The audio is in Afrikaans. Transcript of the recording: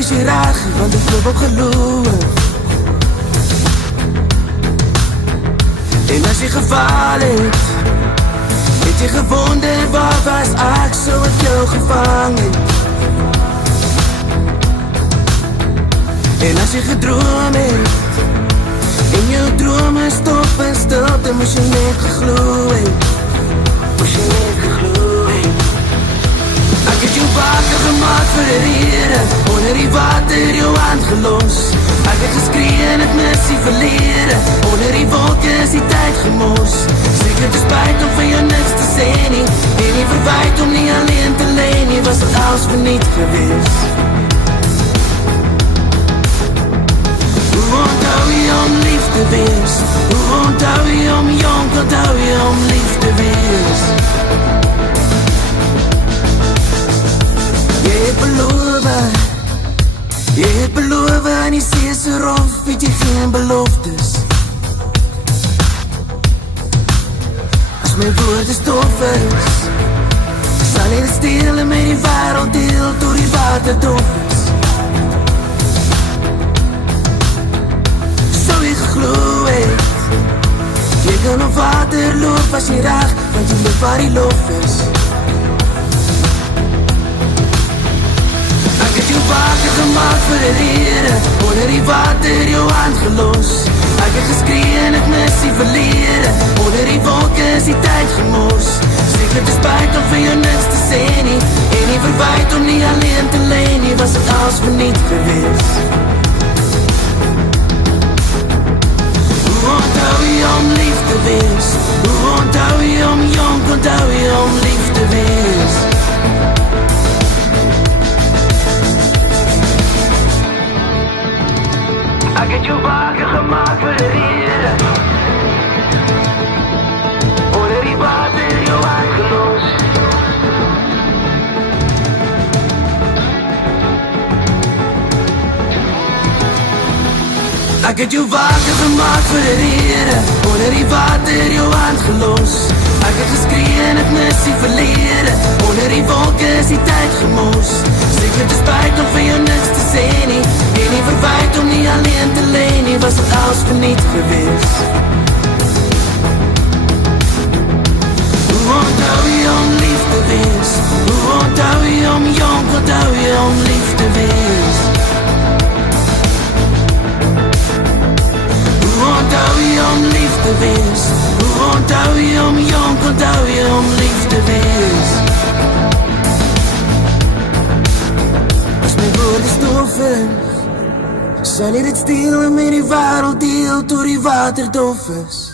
is jy reg, want ek loop op geloof. En as jy geval het jy gewonder waar was ek so ek jou gevang het. En as jy gedroom het en jou drome stop en stilte, moes jy net geglo het. Ek het jou wakker gemaakt vir die rede, onder die water jou hand gelos. Ek het geskree en het missie verlede, onder die wolke is die tyd gemors. Seker te spijt om vir jou niks te sê nie, en nie verwijt om nie alleen te leen nie, was het als verniet gewees. Hoe onthou jy om lief te wees? Hoe onthou jy om jong, onthou jy om lief te wees? Jy het beloof en die see is so rof, het jy geen beloftes. As my woorde stof is, sal jy dit steel en my die wereld deel, door die water dof is. So jy geglo het, jy kan op water loop as jy reg, want jy loop waar die lof is. Ek het jou wakker gemaakt vir die rede, onder die water jou hand gelos. Ek het geskree en het missie verlede, onder die wolke is die tyd gemors. Seker te spijt om vir jou niks te sê nie, en nie verwijt om nie alleen te leen nie, was het als verniet gewees. Hoe onthou jy om lief te wees? Hoe onthou jy om jong, onthou jy om lief te wees? Ek het jou wakker gemaakt vir die rede, onder die water jou hand gelos. Ek het jou wakker gemaakt vir die rede, onder die water jou hand gelos. Ek het geskree en het missie verlede, onder die wolke is die tyd gemors. Seker te spijt om vir jou niks te sê nie, en nie verwijt om nie alleen te leen nie, was het als verniet gewees. Hoe onthou jy om lief te wees? Hoe onthou jy om jong, onthou jy om lief te wees? Hoe onthou jy om lief te wees? Hoe onthou jy om jong, onthou jy om lief te wees? As my woorde stof is, sal jy dit steel en met die wereld deel, door die water dof is.